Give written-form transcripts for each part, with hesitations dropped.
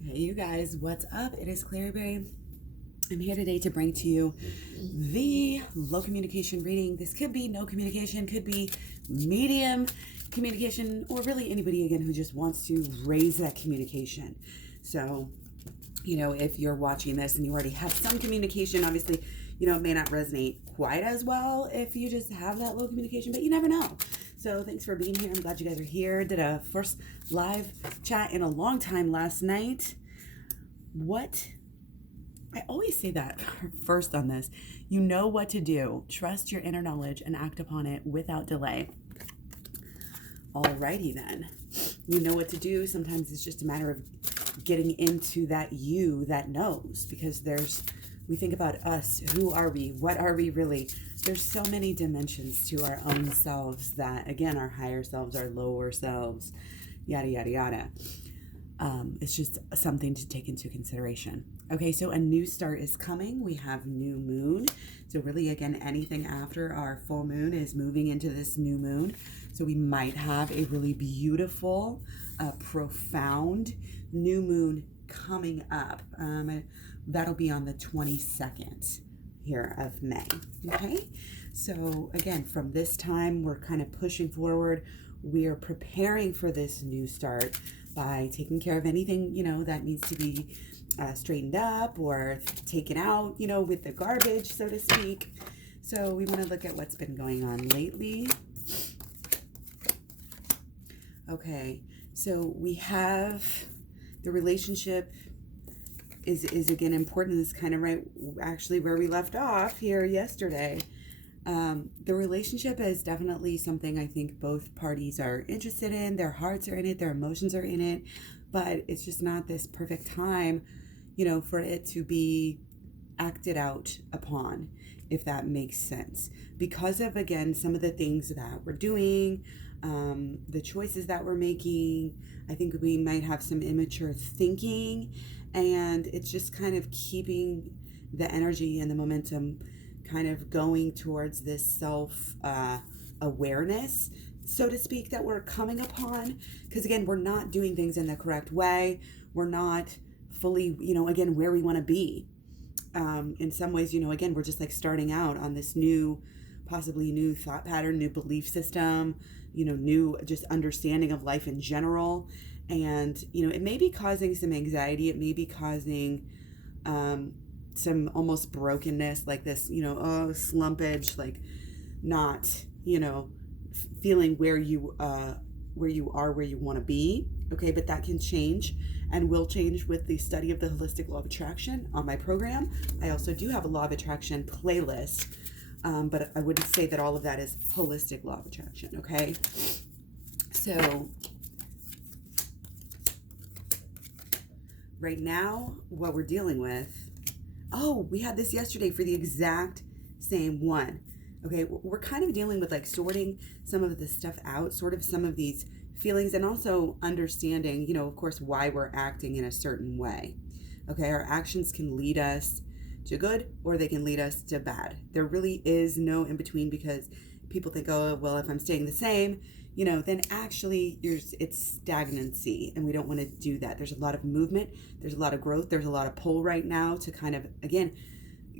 Hey you guys, what's up? It is Klaireeberry. I'm here today to bring to you the low communication reading. This could be no communication, could be medium communication, or really anybody again who just wants to raise that communication. So, if you're watching this and you already have some communication, obviously, it may not resonate quite as well if you just have that low communication, but you never know. So thanks for being here. I'm glad you guys are here. Did a first live chat in a long time last night. I always say that first on this. You know what to do. Trust your inner knowledge and act upon it without delay. Alrighty then. You know what to do. Sometimes it's just a matter of getting into that you that knows, because we think about us. Who are we? What are we really? There's so many dimensions to our own selves that, again, our higher selves, our lower selves, yada, yada, yada. It's just something to take into consideration. Okay, so a new start is coming. We have new moon. So really, again, anything after our full moon is moving into this new moon. So we might have a really beautiful, profound new moon coming up. That'll be on the 22nd here of May. Okay, so again, from this time, we're kind of pushing forward. We are preparing for this new start by taking care of anything, that needs to be straightened up or taken out, with the garbage, so to speak. So we want to look at what's been going on lately. Okay, so we have the relationship is again important. This is kind of right actually where we left off here yesterday. The relationship is definitely something I think both parties are interested in. Their hearts are in it, their emotions are in it, but it's just not this perfect time, for it to be acted out upon, if that makes sense. Because of, again, some of the things that we're doing, the choices that we're making, I think we might have some immature thinking, and it's just kind of keeping the energy and the momentum kind of going towards this self-awareness, so to speak, that we're coming upon. Because again, we're not doing things in the correct way. We're not fully, again, where we want to be. In some ways, again, we're just like starting out on this possibly new thought pattern, new belief system, new just understanding of life in general. And, it may be causing some anxiety. It may be causing some almost brokenness, like this, slumpage, like not, feeling where you are, where you want to be. Okay, but that can change and will change with the study of the holistic law of attraction on my program. I also do have a law of attraction playlist, but I wouldn't say that all of that is holistic law of attraction. Okay, so right now, what we're dealing with, we had this yesterday for the exact same one. Okay, we're kind of dealing with like sorting some of this stuff out, sort of some of these feelings, and also understanding, of course, why we're acting in a certain way. Okay, our actions can lead us to good or they can lead us to bad. There really is no in between, because people think, oh, well, if I'm staying the same, then actually it's stagnancy, and we don't want to do that. There's a lot of movement, there's a lot of growth, there's a lot of pull right now to kind of, again,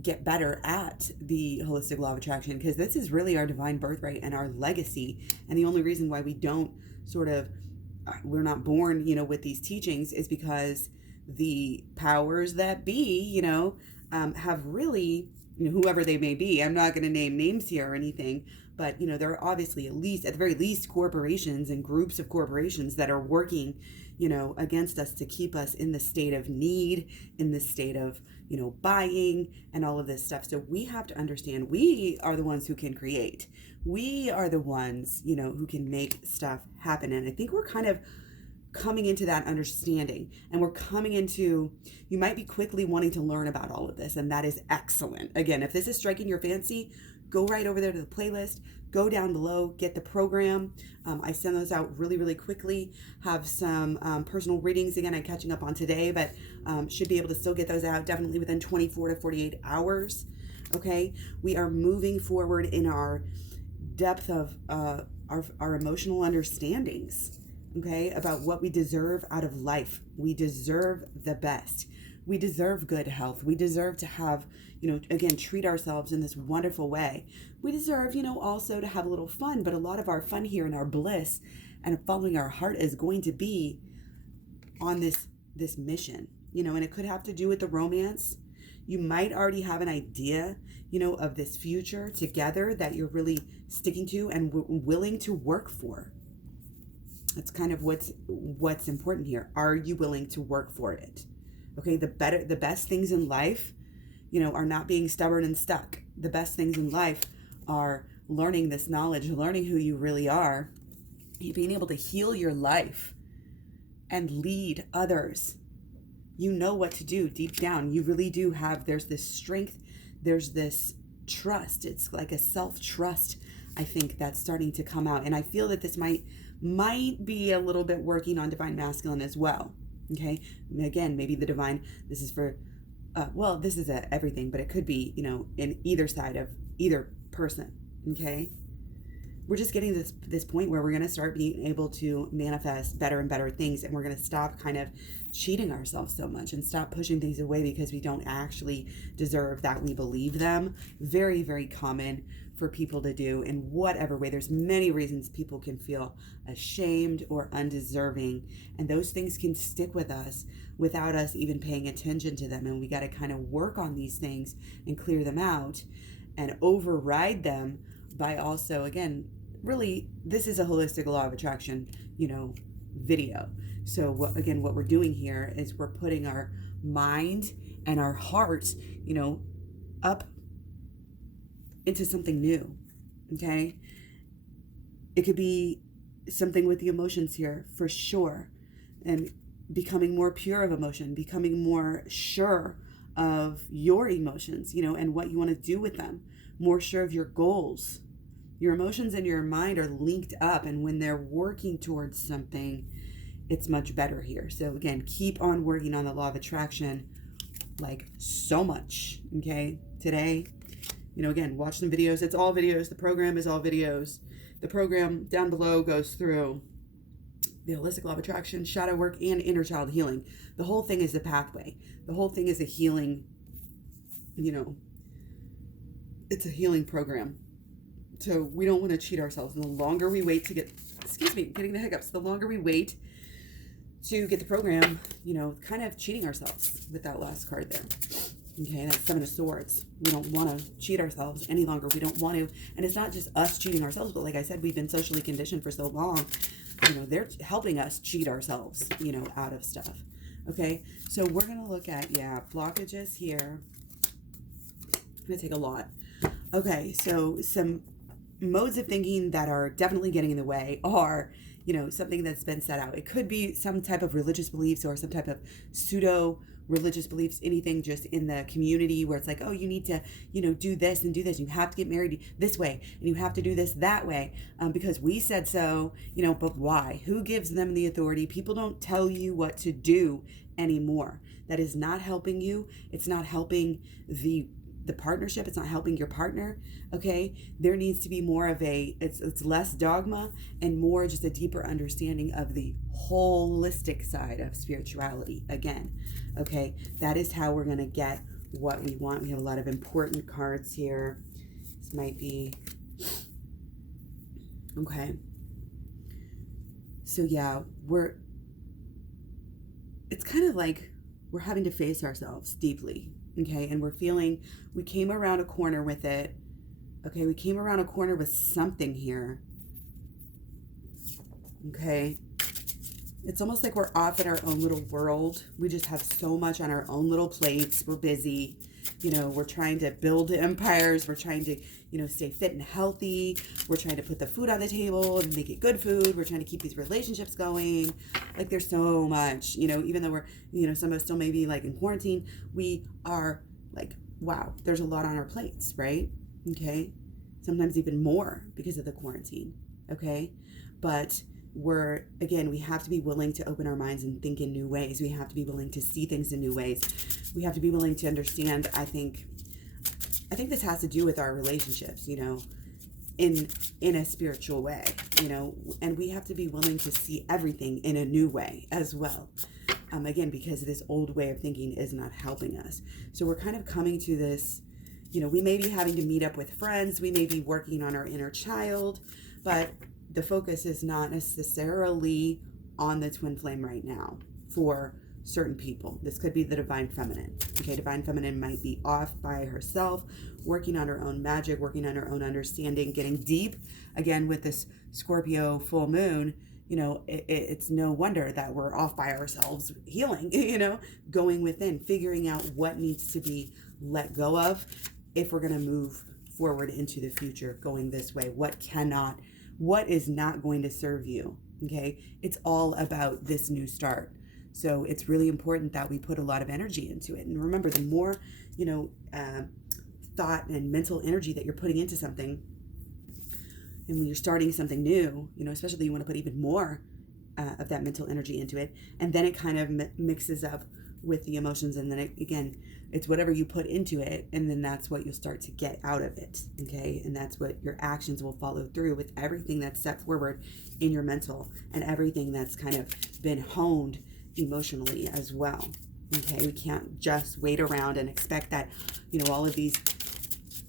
get better at the holistic law of attraction, because this is really our divine birthright and our legacy. And the only reason why we don't we're not born, with these teachings is because the powers that be, have really, whoever they may be, I'm not going to name names here or anything, but, there are obviously at the very least, corporations and groups of corporations that are working, against us to keep us in the state of need, in the state of, buying and all of this stuff. So we have to understand we are the ones who can create. We are the ones, who can make stuff happen. And I think we're kind of coming into that understanding, and we're coming into, you might be quickly wanting to learn about all of this, and that is excellent. Again, if this is striking your fancy, go right over there to the playlist, go down below, get the program. I send those out really, really quickly. Have some personal readings, again, I'm catching up on today, but should be able to still get those out definitely within 24 to 48 hours. Okay, we are moving forward in our depth of our emotional understandings. okay, about what we deserve out of life. We deserve the best. We deserve good health. We deserve to have, again, treat ourselves in this wonderful way. We deserve, also to have a little fun, but a lot of our fun here and our bliss and following our heart is going to be on this mission, and it could have to do with the romance. You might already have an idea, of this future together that you're really sticking to and willing to work for. That's kind of what's important here. Are you willing to work for it? Okay, the best things in life, are not being stubborn and stuck. The best things in life are learning this knowledge, learning who you really are, being able to heal your life and lead others. You know what to do deep down. You really do have, there's this strength, there's this trust. It's like a self-trust, I think, that's starting to come out. And I feel that this might be a little bit working on divine masculine as well. Okay. And again, maybe the divine, this is for, this is everything, but it could be, in either side of either person. Okay. We're just getting this point where we're going to start being able to manifest better and better things. And we're going to stop kind of cheating ourselves so much and stop pushing things away because we don't actually deserve that we believe them. Very, very common for people to do in whatever way. There's many reasons people can feel ashamed or undeserving. And those things can stick with us without us even paying attention to them. And we got to kind of work on these things and clear them out and override them by also, again, really, this is a holistic law of attraction, video. So what we're doing here is we're putting our mind and our hearts, up into something new. Okay. It could be something with the emotions here for sure. And becoming more pure of emotion, becoming more sure of your emotions, and what you want to do with them. More sure of your goals. Your emotions and your mind are linked up, and when they're working towards something, it's much better here. So again, keep on working on the law of attraction, like so much. Okay, today, again, watch some videos. It's all videos. The program is all videos. The program down below goes through the holistic law of attraction, shadow work, and inner child healing. The whole thing is a pathway. The whole thing is a healing, it's a healing program. So we don't want to cheat ourselves. And the longer we wait to getting the hiccups, the longer we wait to get the program, kind of cheating ourselves with that last card there. Okay, that's Seven of Swords. We don't want to cheat ourselves any longer. We don't want to, and it's not just us cheating ourselves, but like I said, we've been socially conditioned for so long, they're helping us cheat ourselves, out of stuff. Okay, so we're going to look at, blockages here. I'm going to take a lot. Okay, so some modes of thinking that are definitely getting in the way are, something that's been set out. It could be some type of religious beliefs or some type of pseudo religious beliefs, anything just in the community where it's like, oh, you need to, do this and do this. You have to get married this way and you have to do this that way because we said so, but why? Who gives them the authority? People don't tell you what to do anymore. That is not helping you. It's not helping the partnership. It's not helping your partner. Okay. There needs to be more of it's less dogma and more just a deeper understanding of the holistic side of spirituality again. Okay. That is how we're going to get what we want. We have a lot of important cards here. This might be, okay. So it's kind of like we're having to face ourselves deeply. Okay, and we're feeling, we came around a corner with it. Okay, we came around a corner with something here. Okay, it's almost like we're off in our own little world. We just have so much on our own little plates. We're busy. We're trying to build empires. We're trying to, stay fit and healthy. We're trying to put the food on the table and make it good food. We're trying to keep these relationships going. Like there's so much, even though we're, some of us still maybe like in quarantine, we are like, wow, there's a lot on our plates, right? Okay. Sometimes even more because of the quarantine. Okay. But we have to be willing to open our minds and think in new ways. We have to be willing to see things in new ways. We have to be willing to understand, I think this has to do with our relationships, in a spiritual way, and we have to be willing to see everything in a new way as well. Again, because this old way of thinking is not helping us. So we're kind of coming to this, we may be having to meet up with friends, we may be working on our inner child, but the focus is not necessarily on the twin flame right now for certain people. This could be the divine feminine. Okay, divine feminine might be off by herself, working on her own magic, working on her own understanding, getting deep. Again, with this Scorpio full moon, it's no wonder that we're off by ourselves, healing, going within, figuring out what needs to be let go of if we're going to move forward into the future, going this way, what is not going to serve you. Okay, it's all about this new start. So it's really important that we put a lot of energy into it. And remember, the more, thought and mental energy that you're putting into something, and when you're starting something new, especially you want to put even more of that mental energy into it. And then it kind of mixes up with the emotions. And then it's whatever you put into it. And then that's what you'll start to get out of it. Okay. And that's what your actions will follow through with everything that's set forward in your mental and everything that's kind of been honed emotionally as well. Okay. We can't just wait around and expect that, all of these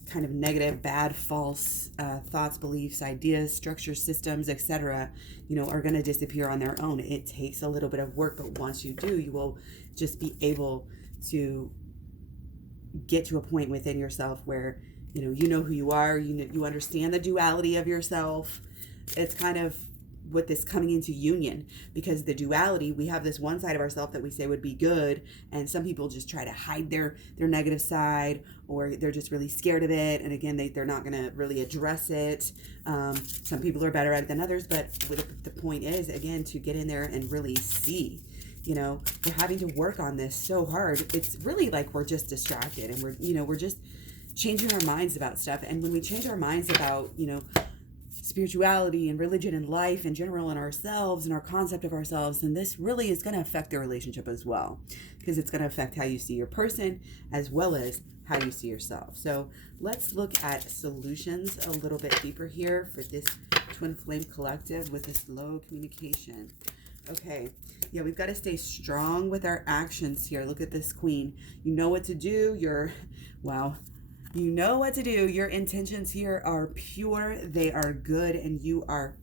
kind of negative, bad, false thoughts, beliefs, ideas, structures, systems, etc., are going to disappear on their own. It takes a little bit of work, but once you do, you will just be able to get to a point within yourself where, you know who you are, you understand the duality of yourself. It's kind of with this coming into union, because the duality, we have this one side of ourselves that we say would be good, and some people just try to hide their negative side, or they're just really scared of it, and again they're not going to really address it. Some people are better at it than others, but the point is, again, to get in there and really see. We're having to work on this so hard. It's really like we're just distracted, and we're just changing our minds about stuff. And when we change our minds about spirituality and religion and life in general and ourselves and our concept of ourselves, then this really is going to affect the relationship as well, because it's going to affect how you see your person as well as how you see yourself. So let's look at solutions a little bit deeper here for this twin flame collective with this low communication. Okay, yeah, we've got to stay strong with our actions here. Look at this queen. You know what to do. You know what to do. Your intentions here are pure, they are good, and you are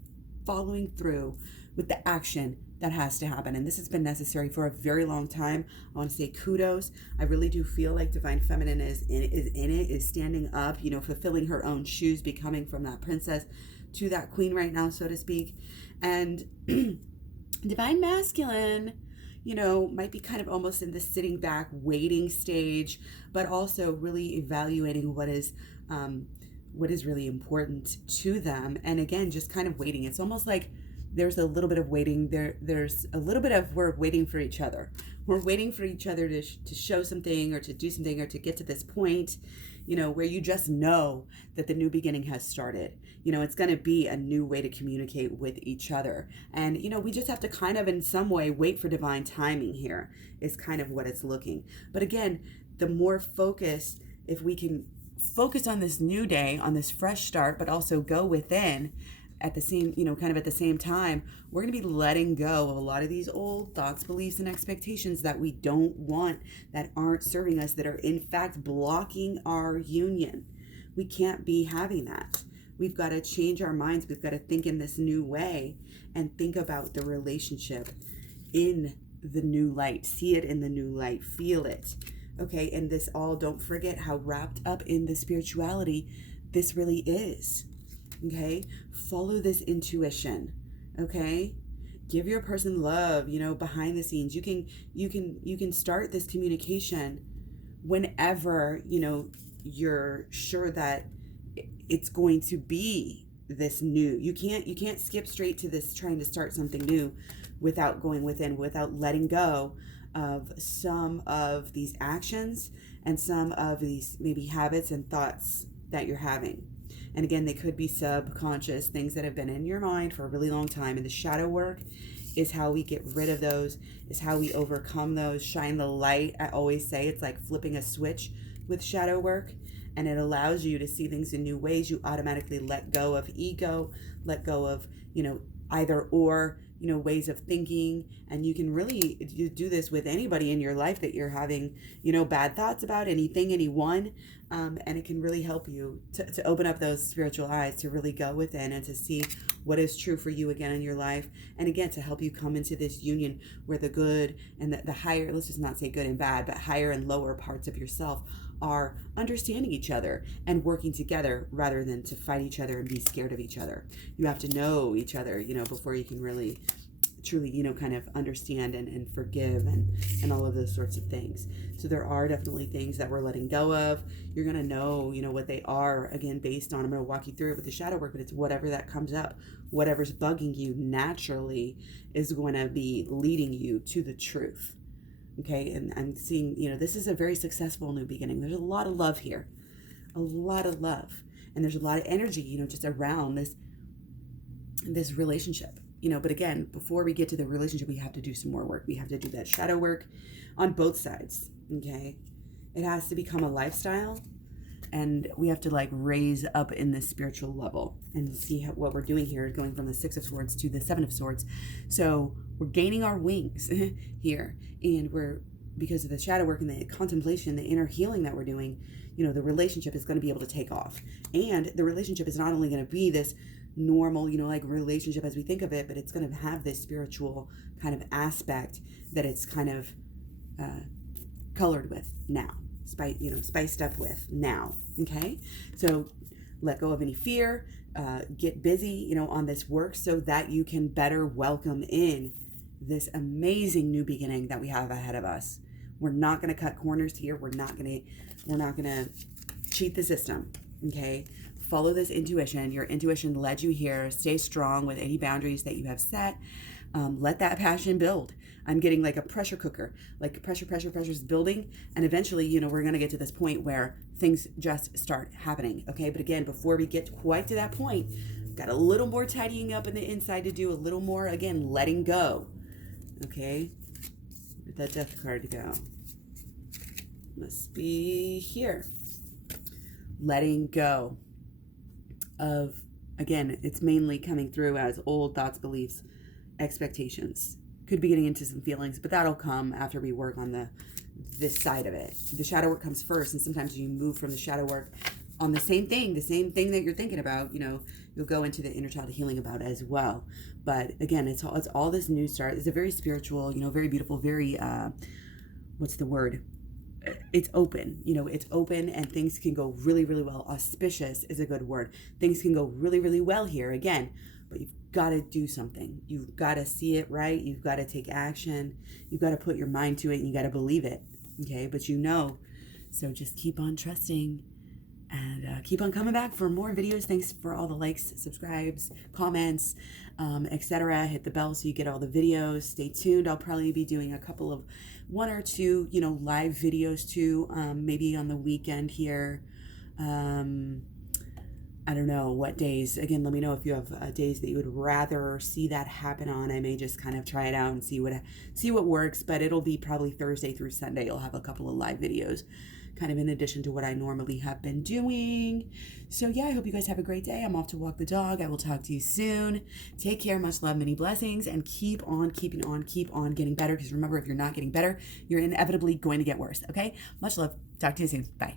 following through with the action that has to happen. And this has been necessary for a very long time. I want to say kudos. I really do feel like Divine Feminine is standing up, fulfilling her own shoes, becoming from that princess to that queen right now, so to speak. And Divine Masculine, might be kind of almost in the sitting back, waiting stage, but also really evaluating what is really important to them. And again, just kind of waiting. It's almost like there's a little bit of waiting. There's a little bit of, we're waiting for each other. We're waiting for each other to show something or to do something or to get to this point, where you just know that the new beginning has started. It's going to be a new way to communicate with each other. And, we just have to kind of in some way wait for divine timing here is kind of what it's looking. But again, the more focused, if we can focus on this new day, on this fresh start, but also go within at the same, kind of at the same time, we're going to be letting go of a lot of these old thoughts, beliefs, and expectations that we don't want, that aren't serving us, that are in fact blocking our union. We can't be having that. We've got to change our minds. We've got to think in this new way and think about the relationship in the new light. See it in the new light. Feel it. Okay, and this all, don't forget how wrapped up in the spirituality this really is. Okay, follow this intuition. Okay, give your person love, behind the scenes. You can start this communication whenever, you're sure that it's going to be this new. You can't skip straight to this trying to start something new without going within, without letting go of some of these actions and some of these maybe habits and thoughts that you're having. And again, they could be subconscious things that have been in your mind for a really long time. And the shadow work is how we get rid of those, is how we overcome those, shine the light. I always say it's like flipping a switch. with shadow work, and it allows you to see things in new ways. You automatically let go of ego, let go of, either or, ways of thinking. And you can really do this with anybody in your life that you're having, bad thoughts about, anything, anyone. And it can really help you to open up those spiritual eyes, to really go within and to see what is true for you again in your life. And again, to help you come into this union where the good and the higher, let's just not say good and bad, but higher and lower parts of yourself are understanding each other and working together rather than to fight each other and be scared of each other. You have to know each other, before you can really truly, kind of understand and forgive and all of those sorts of things. So there are definitely things that we're letting go of. You're going to know, what they are, again, based on, I'm going to walk you through it with the shadow work, but it's whatever that comes up, whatever's bugging you naturally is going to be leading you to the truth. Okay. And I'm seeing, this is a very successful new beginning. There's a lot of love here, a lot of love. And there's a lot of energy, just around this relationship. But again, before we get to the relationship, we have to do some more work. We have to do that shadow work on both sides, okay? It has to become a lifestyle, and we have to raise up in the spiritual level and see what we're doing here, going from the 6 of Swords to the 7 of Swords. So we're gaining our wings here, and because of the shadow work and the contemplation, the inner healing that we're doing, the relationship is going to be able to take off. And the relationship is not only going to be this normal, relationship as we think of it, but it's going to have this spiritual kind of aspect that it's kind of colored with now, spiced up with now. Okay, so let go of any fear, get busy, on this work so that you can better welcome in this amazing new beginning that we have ahead of us. We're not going to cut corners here. We're not going to cheat the system. Okay. Follow this intuition. Your intuition led you here. Stay strong with any boundaries that you have set. Let that passion build. I'm getting like a pressure cooker, like pressure is building. And eventually, we're going to get to this point where things just start happening. Okay. But again, before we get quite to that point, got a little more tidying up in the inside to do, a little more, again, letting go. Okay. Where'd that death card go? Must be here. Letting go of, again, it's mainly coming through as old thoughts, beliefs, expectations. Could be getting into some feelings, but that'll come after we work on this side of it. The shadow work comes first, and sometimes you move from the shadow work on the same thing that you're thinking about, you'll go into the inner child healing about as well. But again, it's all this new start. It's a very spiritual, very beautiful, very, what's the word? It's open, it's open, and things can go really, really well. Auspicious is a good word. Things can go really, really well here again, but you've got to do something. You've got to see it right. You've got to take action. You've got to put your mind to it, and you got to believe it. Okay. But so just keep on trusting and keep on coming back for more videos. Thanks for all the likes, subscribes, comments, etc. Hit the bell so you get all the videos. Stay tuned. I'll probably be doing a couple of 1 or 2, live videos too, maybe on the weekend here. I don't know what days. Again, let me know if you have days that you would rather see that happen on. I may just kind of try it out and see what works, but it'll be probably Thursday through Sunday. I'll have a couple of live videos kind of in addition to what I normally have been doing. So yeah, I hope you guys have a great day. I'm off to walk the dog. I will talk to you soon. Take care, much love, many blessings, and keep on keeping on, keep on getting better. Because remember, if you're not getting better, you're inevitably going to get worse. Okay? Much love. Talk to you soon. Bye.